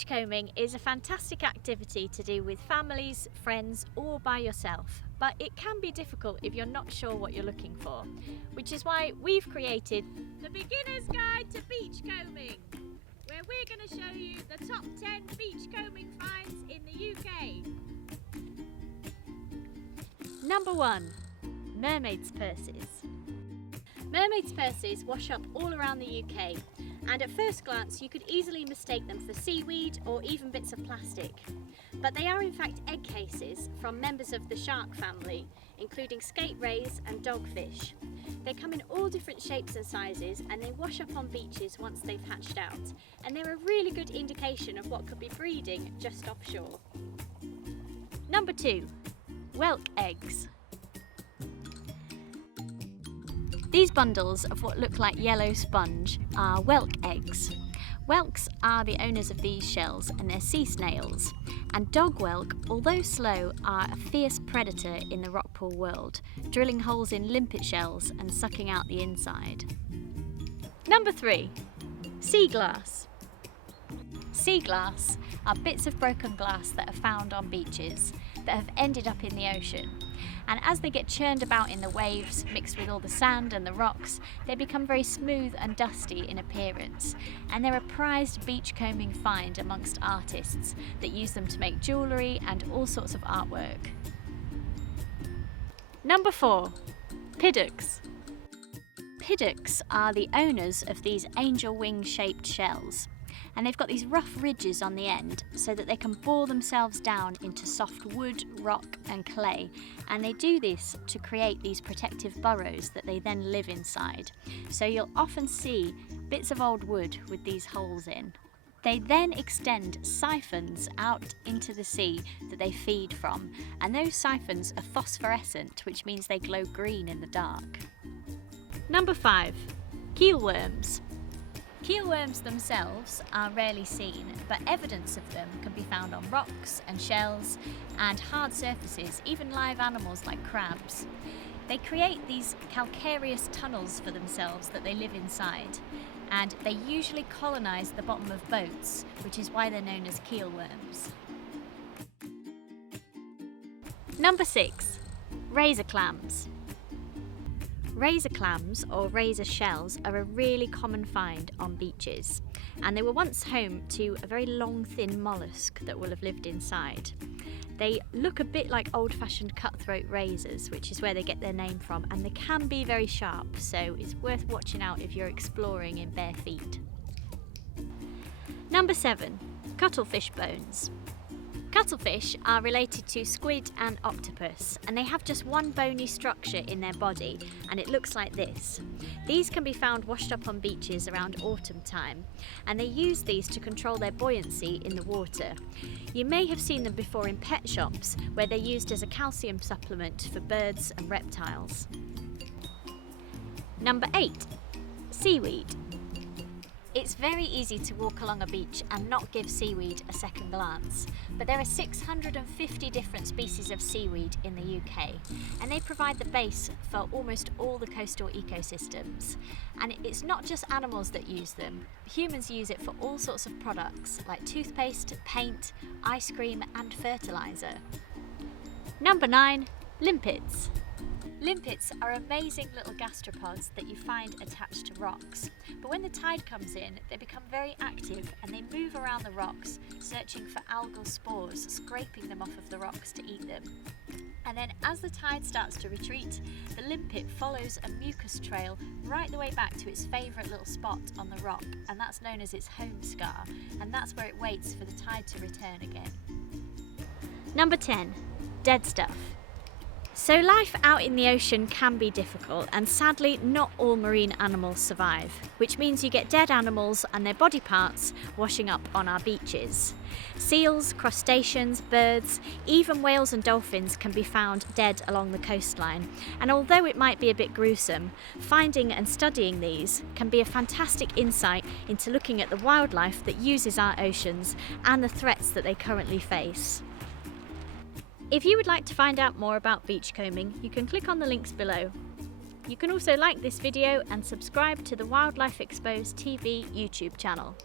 Beachcombing is a fantastic activity to do with families, friends or by yourself, but it can be difficult if you're not sure what you're looking for, which is why we've created the Beginner's Guide to Beachcombing, where we're going to show you the top 10 beachcombing finds in the UK. Number 1. Mermaid's purses. Mermaid's purses wash up all around the UK, and at first glance you could easily mistake them for seaweed or even bits of plastic. But they are in fact egg cases from members of the shark family, including skate rays and dogfish. They come in all different shapes and sizes, and they wash up on beaches once they've hatched out, and they're a really good indication of what could be breeding just offshore. Number 2. Whelk eggs. These bundles of what look like yellow sponge are whelk eggs. Whelks are the owners of these shells, and they're sea snails. And dog whelk, although slow, are a fierce predator in the rock pool world, drilling holes in limpet shells and sucking out the inside. Number 3. Sea glass. Sea glass are bits of broken glass that are found on beaches that have ended up in the ocean. And as they get churned about in the waves, mixed with all the sand and the rocks, they become very smooth and dusty in appearance. And they're a prized beachcombing find amongst artists that use them to make jewellery and all sorts of artwork. Number 4. Piddocks. Piddocks are the owners of these angel wing shaped shells. And they've got these rough ridges on the end so that they can bore themselves down into soft wood, rock and clay, and they do this to create these protective burrows that they then live inside. So you'll often see bits of old wood with these holes in. They then extend siphons out into the sea that they feed from, and those siphons are phosphorescent, which means they glow green in the dark. Number 5. Keelworms. Keelworms themselves are rarely seen, but evidence of them can be found on rocks and shells and hard surfaces, even live animals like crabs. They create these calcareous tunnels for themselves that they live inside, and they usually colonise the bottom of boats, which is why they're known as keelworms. Number 6. Razor clams. Razor clams, or razor shells, are a really common find on beaches, and they were once home to a very long thin mollusk that will have lived inside. They look a bit like old-fashioned cutthroat razors, which is where they get their name from, and they can be very sharp, so it's worth watching out if you're exploring in bare feet. Number 7. Cuttlefish bones. Cuttlefish are related to squid and octopus, and they have just one bony structure in their body, and it looks like this. These can be found washed up on beaches around autumn time, and they use these to control their buoyancy in the water. You may have seen them before in pet shops, where they're used as a calcium supplement for birds and reptiles. Number 8. Seaweed. It's very easy to walk along a beach and not give seaweed a second glance, but there are 650 different species of seaweed in the UK, and they provide the base for almost all the coastal ecosystems. And it's not just animals that use them. Humans use it for all sorts of products like toothpaste, paint, ice cream and fertiliser. Number 9. Limpets. Limpets are amazing little gastropods that you find attached to rocks, but when the tide comes in, they become very active and they move around the rocks, searching for algal spores, scraping them off of the rocks to eat them. And then as the tide starts to retreat, the limpet follows a mucus trail right the way back to its favourite little spot on the rock, and that's known as its home scar, and that's where it waits for the tide to return again. Number 10. Dead stuff. So life out in the ocean can be difficult, and sadly not all marine animals survive, which means you get dead animals and their body parts washing up on our beaches. Seals, crustaceans, birds, even whales and dolphins can be found dead along the coastline, and although it might be a bit gruesome, finding and studying these can be a fantastic insight into looking at the wildlife that uses our oceans and the threats that they currently face. If you would like to find out more about beachcombing, you can click on the links below. You can also like this video and subscribe to the Wildlife Exposed TV YouTube channel.